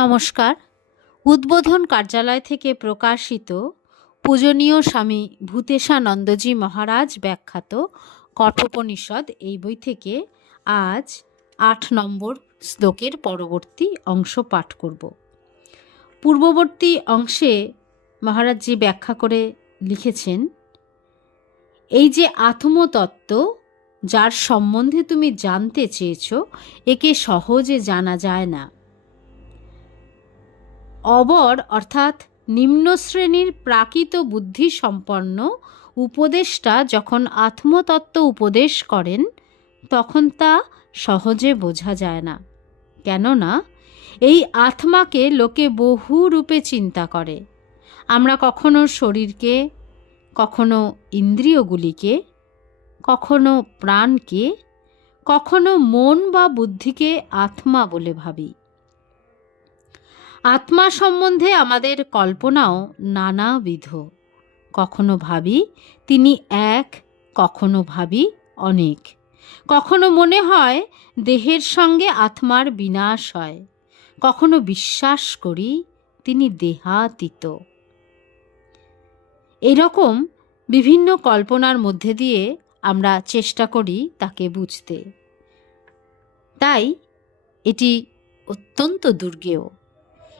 নমস্কার। উদ্বোধন কার্যালয় থেকে প্রকাশিত পূজনীয় স্বামী ভূতেশানন্দজি মহারাজ ব্যাখ্যাত কঠোপনিষদ এই বই থেকে আজ আট নম্বর শ্লোকের পরবর্তী অংশ পাঠ করব। পূর্ববর্তী অংশে মহারাজজি ব্যাখ্যা করে লিখেছেন, এই যে আত্মতত্ত্ব, যার সম্বন্ধে তুমি জানতে চেয়েছ, একে সহজে জানা যায় না। অবর অর্থাৎ নিম্ন শ্রেণির প্রাকৃত বুদ্ধি সম্পন্ন উপদেষ্টা যখন আত্মতত্ত্ব উপদেশ করেন, তখন তা সহজে বোঝা যায় না। কেননা, এই আত্মাকে লোকে বহু রূপে চিন্তা করে। আমরা কখনো শরীরকে, কখনো ইন্দ্রিয়গুলিকে, কখনো প্রাণকে, কখনো মন বা বুদ্ধিকে আত্মা বলে ভাবি। আত্মা সম্বন্ধে আমাদের কল্পনাও নানাবিধ। কখনো ভাবি, তিনি এক, কখনো ভাবি অনেক। কখনো মনে হয়, দেহের সঙ্গে আত্মার বিনাশ হয়। কখনো বিশ্বাস করি, তিনি দেহাতীত। এরকম বিভিন্ন কল্পনার মধ্যে দিয়ে আমরা চেষ্টা করি তাকে বুঝতে। তাই এটি অত্যন্ত দুর্গেয়।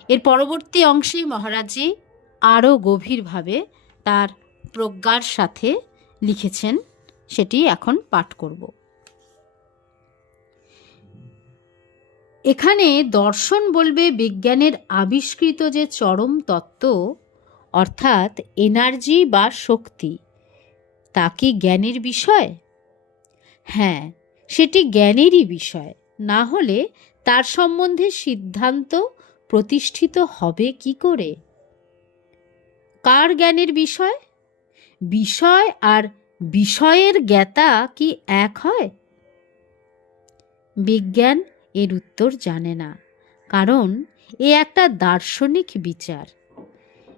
এর পরবর্তী অংশে মহারাজজি আরও গভীরভাবে তার প্রজ্ঞার সাথে লিখেছেন, সেটি এখন পাঠ করব। এখানে দর্শন বলবে বিজ্ঞানের আবিষ্কৃত যে চরম তত্ত্ব, অর্থাৎ এনার্জি বা শক্তি, তা কি জ্ঞানের বিষয়? হ্যাঁ সেটি জ্ঞানেরই বিষয়, না হলে তার সম্বন্ধে সিদ্ধান্ত প্রতিষ্ঠিত হবে কি করে? কার জ্ঞানের বিষয়? বিষয় আর বিষয়ের জ্ঞাতা কি এক হয়? বিজ্ঞান এর উত্তর জানে না, কারণ এ একটা দার্শনিক বিচার।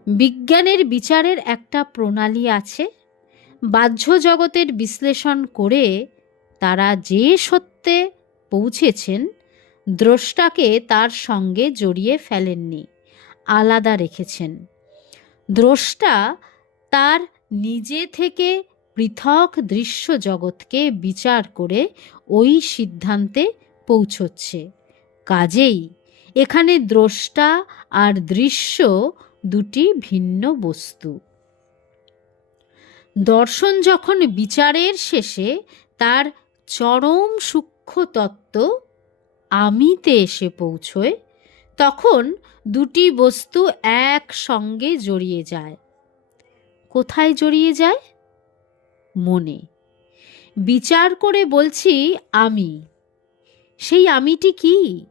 বিজ্ঞানের বিচারের একটা প্রণালী আছে বাহ্য জগতের বিশ্লেষণ করে তারা যে সত্যে পৌঁছেছেন দ্রষ্টাকে তার সঙ্গে জড়িয়ে ফেলেননি, আলাদা রেখেছেন। দ্রষ্টা তার নিজে থেকে পৃথক দৃশ্য জগৎকে বিচার করে ওই সিদ্ধান্তে পৌঁছচ্ছে। কাজেই এখানে দ্রষ্টা আর দৃশ্য দুটি ভিন্ন বস্তু। দর্শন যখন বিচারের শেষে তার চরম সূক্ষ্ম তত্ত্ব আমিতে এসে পৌঁছয় তখন দুটি বস্তু একসঙ্গে জড়িয়ে যায়। কোথায় জড়িয়ে যায়? মনে। বিচার করে বলছি, আমি। সেই আমিটি কি?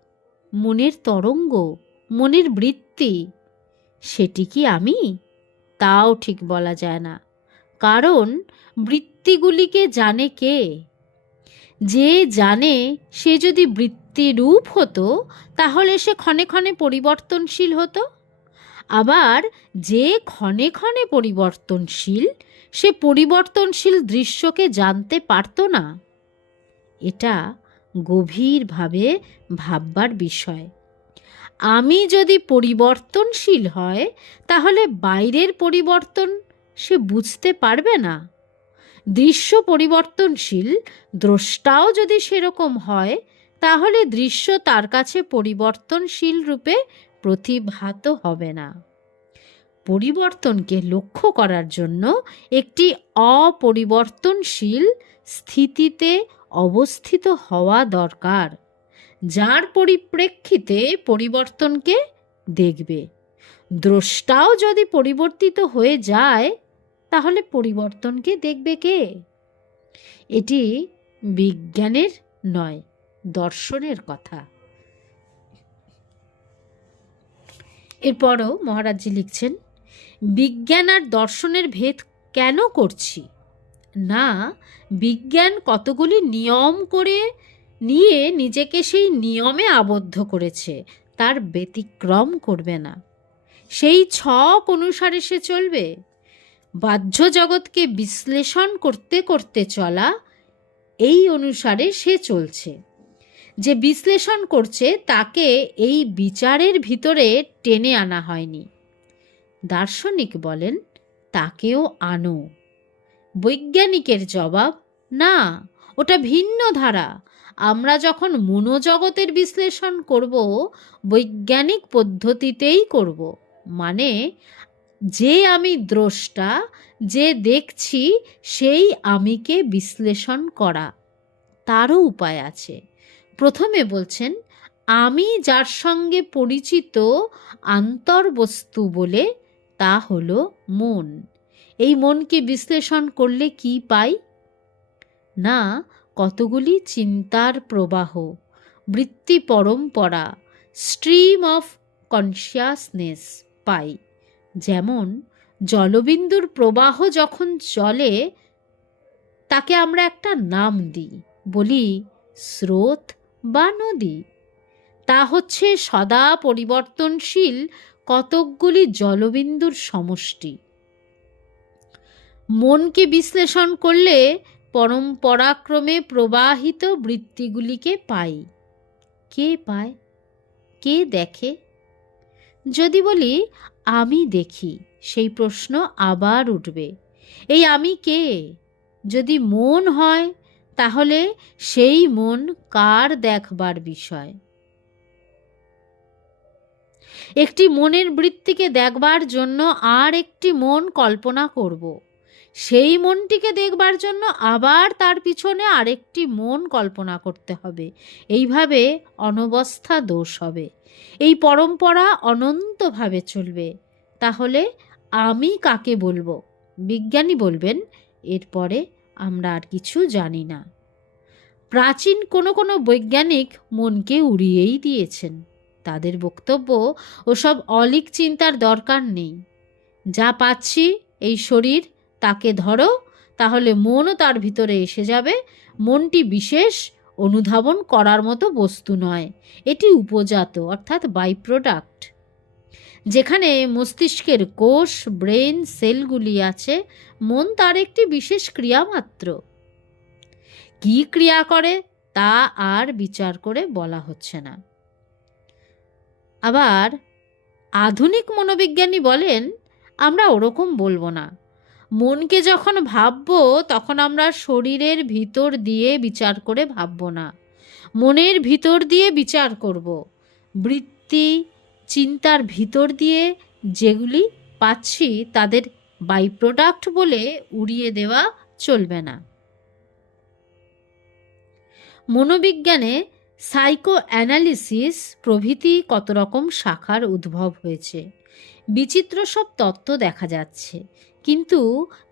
মনের তরঙ্গ, মনের বৃত্তি। সেটি কি আমি? তাও ঠিক বলা যায় না, কারণ বৃত্তিগুলিকে জানে কে? যে জানে, সে যদি বৃত্তিরূপ হতো, তাহলে সে ক্ষণে ক্ষণে পরিবর্তনশীল হতো? আবার যে ক্ষণে ক্ষণে পরিবর্তনশীল, সে পরিবর্তনশীল দৃশ্যকে জানতে পারত না। এটা গভীরভাবে ভাববার বিষয়। আমি যদি পরিবর্তনশীল হয়, তাহলে বাইরের পরিবর্তন সে বুঝতে পারবে না। দৃশ্য পরিবর্তনশীল, দ্রষ্টাও যদি সেরকম হয় তাহলে দৃশ্য তার কাছে পরিবর্তনশীল রূপে প্রতিভাত হবে না। পরিবর্তনকে লক্ষ্য করার জন্য একটি অপরিবর্তনশীল স্থিতিতে অবস্থিত হওয়া দরকার, যার পরিপ্রেক্ষিতে পরিবর্তনকে দেখবে। দ্রষ্টাও যদি পরিবর্তিত হয়ে যায়, তাহলে পরিবর্তনকে দেখবে কে? এটি বিজ্ঞানের নয় দর্শনের কথা। এরপরও মহারাজজি লিখছেন, বিজ্ঞান আর দর্শনের ভেদ কেন করছি? না, বিজ্ঞান কতগুলি নিয়ম করে নিয়ে নিজেকে সেই নিয়মে আবদ্ধ করেছে, তার ব্যতিক্রম করবে না। সেই ছক অনুসারে সে চলবে। বাহ্য জগৎকে বিশ্লেষণ করতে করতে চলা, এই অনুসারে সে চলছে। যে বিশ্লেষণ করছে তাকে এই বিচারের ভিতরে টেনে আনা হয়নি। দার্শনিক বলেন, তাকেও আনো। বৈজ্ঞানিকের জবাব, না, ওটা ভিন্ন ধারা। আমরা যখন মনোজগতের বিশ্লেষণ করব, বৈজ্ঞানিক পদ্ধতিতেই করব। মানে যে আমি দ্রষ্টা, যে দেখছি, সেই আমিকে বিশ্লেষণ করা। তারও উপায় আছে। প্রথমে বলছেন, আমি যার সঙ্গে পরিচিত আন্তর্বস্তু বলে তা হল মন। এই মনকে বিশ্লেষণ করলে কি পাই? না, কতগুলি চিন্তার প্রবাহ, বৃত্তি পরম্পরা, স্ট্রিম অফ কনসিয়াসনেস পাই। যেমন, জলবিন্দুর প্রবাহ যখন চলে, তাকে আমরা একটা নাম দিই, বলি স্রোত বা নদী। তা হচ্ছে সদা পরিবর্তনশীল কতকগুলি জলবিন্দুর সমষ্টি। মনকে বিশ্লেষণ করলে পরম্পরাক্রমে প্রবাহিত বৃত্তিগুলিকে পাই। কে পায়? কে দেখে? যদি বলি, আমি দেখি, সেই প্রশ্ন আবার উঠবে। এই আমি কে? যদি মন হয় তাহলে সেই মন কার দেখবার বিষয়? একটি মনের বৃত্তিকে দেখবার জন্য আর একটি মন কল্পনা করব। সেই মনটিকে দেখবার জন্য আবার তার পিছনে আরেকটি মন কল্পনা করতে হবে। এইভাবে অনবস্থা দোষ হবে। এই পরম্পরা অনন্তভাবে চলবে। তাহলে আমি কাকে বলব? বিজ্ঞানী বলবেন, এরপরে আমরা আর কিছু জানি না। প্রাচীন কোনো কোনো বৈজ্ঞানিক মনকে উড়িয়েই দিয়েছেন। তাদের বক্তব্য, ওসব অলিক চিন্তার দরকার নেই। যা পাচ্ছি, এই শরীর, তাকে ধরো, তাহলে মনও তার ভিতরে এসে যাবে। মনটি বিশেষ, অনুধাবন করার মতো বস্তু নয়। এটি উপজাত, অর্থাৎ বাই প্রোডাক্ট যেখানে মস্তিষ্কের কোষ, ব্রেন সেলগুলি আছে, মন তার একটি বিশেষ ক্রিয়া মাত্র কি ক্রিয়া করে তা আর বিচার করে বলা হচ্ছে না। আবার আধুনিক মনোবিজ্ঞানী বলেন, আমরা ওরকম বলব না। মনকে যখন ভাববো, তখন আমরা শরীরের ভিতর দিয়ে বিচার করে ভাববো না। মনের ভিতর দিয়ে বিচার করব। বৃত্তি চিন্তার ভিতর দিয়ে যেগুলি পাচ্ছি তাদের বাই প্রোডাক্ট বলে উড়িয়ে দেওয়া চলবে না। মনোবিজ্ঞানে সাইকো অ্যানালিসিস প্রভৃতি কত রকম শাখার উদ্ভব হয়েছে, বিচিত্র সব তত্ত্ব দেখা যাচ্ছে, কিন্তু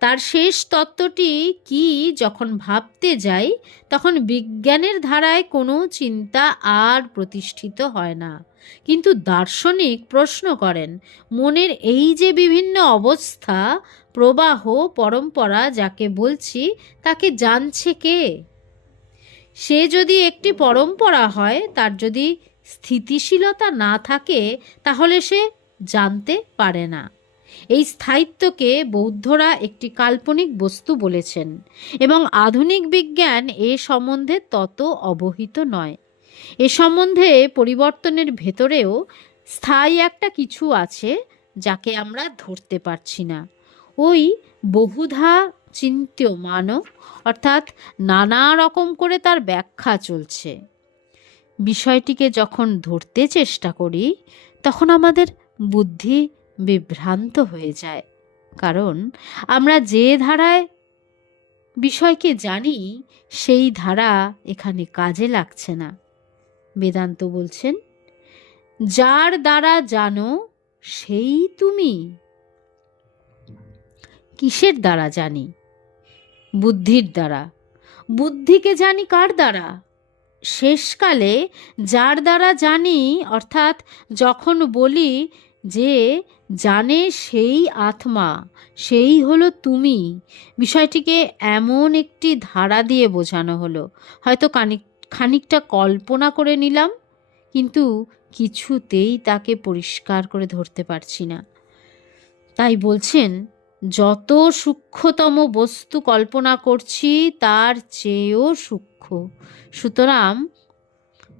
তার শেষ তত্ত্বটি কি যখন ভাবতে যাই, তখন বিজ্ঞানের ধারায় কোনো চিন্তা আর প্রতিষ্ঠিত হয় না। কিন্তু দার্শনিক প্রশ্ন করেন, মনের এই যে বিভিন্ন অবস্থা, প্রবাহ, পরম্পরা যাকে বলছি, তাকে জানছে কে? সে যদি একটি পরম্পরা হয়, তার যদি স্থিতিশীলতা না থাকে, তাহলে সে জানতে পারে না। এই স্থায়িত্বকে বৌদ্ধরা একটি কাল্পনিক বস্তু বলেছেন এবং আধুনিক বিজ্ঞান এ সম্বন্ধে তত অবহিত নয়। এ সম্বন্ধে পরিবর্তনের ভেতরেও স্থায়ী একটা কিছু আছে যাকে আমরা ধরতে পারছি না। ওই বহুধা চিন্ত্যমানও, অর্থাৎ নানা রকম করে তার ব্যাখ্যা চলছে। বিষয়টিকে যখন ধরতে চেষ্টা করি, তখন আমাদের বুদ্ধি বিভ্রান্ত হয়ে যায়। কারণ আমরা যে ধারায় বিষয়কে জানি, সেই ধারা এখানে কাজে লাগছে না। বেদান্ত বলছেন, যার দ্বারা জানো, সেই তুমি। কিসের দ্বারা জানি? বুদ্ধির দ্বারা। বুদ্ধিকে জানি কার দ্বারা? শেষকালে যার দ্বারা জানি, অর্থাৎ যখন বলি যে জানে সেই আত্মা, সেই হলো তুমি, বিষয়টিকে এমন একটি ধারা দিয়ে বোঝানো হলো। হয়তো খানিক খানিকটা কল্পনা করে নিলাম, কিন্তু কিছুতেই তাকে পরিষ্কার করে ধরতে পারছি না। তাই বলছেন, যত সূক্ষ্মতম বস্তু কল্পনা করছি, তার চেয়েও সূক্ষ্ম। সুতরাং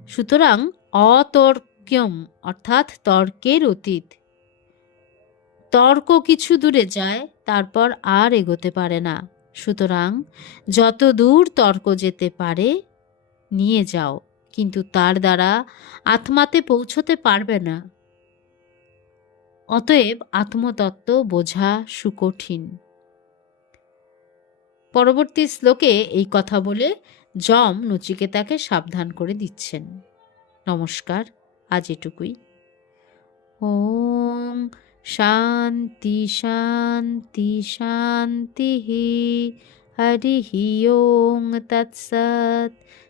সুতরাং অতর্ক্যম, অর্থাৎ তর্কের অতীত। তর্ক কিছু দূরে যায়, তারপর আর এগোতে পারে না। সুতরাং যত দূর তর্ক যেতে পারে নিয়ে যাও, কিন্তু তার দ্বারা আত্মাতে পৌঁছতে পারবে না। অতএব আত্মতত্ত্ব বোঝা সুকঠিন। পরবর্তী শ্লোকে এই কথা বলে যম নচিকেতাকে সাবধান করে দিচ্ছেন। নমস্কার, আজ এটুকুই। ওম শান্তি শান্তি শান্তি। হি হরি ওং তৎসৎ।